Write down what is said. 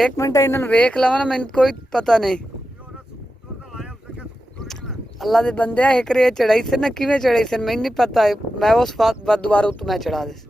एक मिनट इन्होंने वेख लवा ना, मैंने कोई पता नहीं। अल्लाह दे बंदे एक रे चढ़ाई से ना, किवें चढ़ाई से मैंने नहीं पता है। मैं उस बात दोबारा तो मैं चढ़ा दे।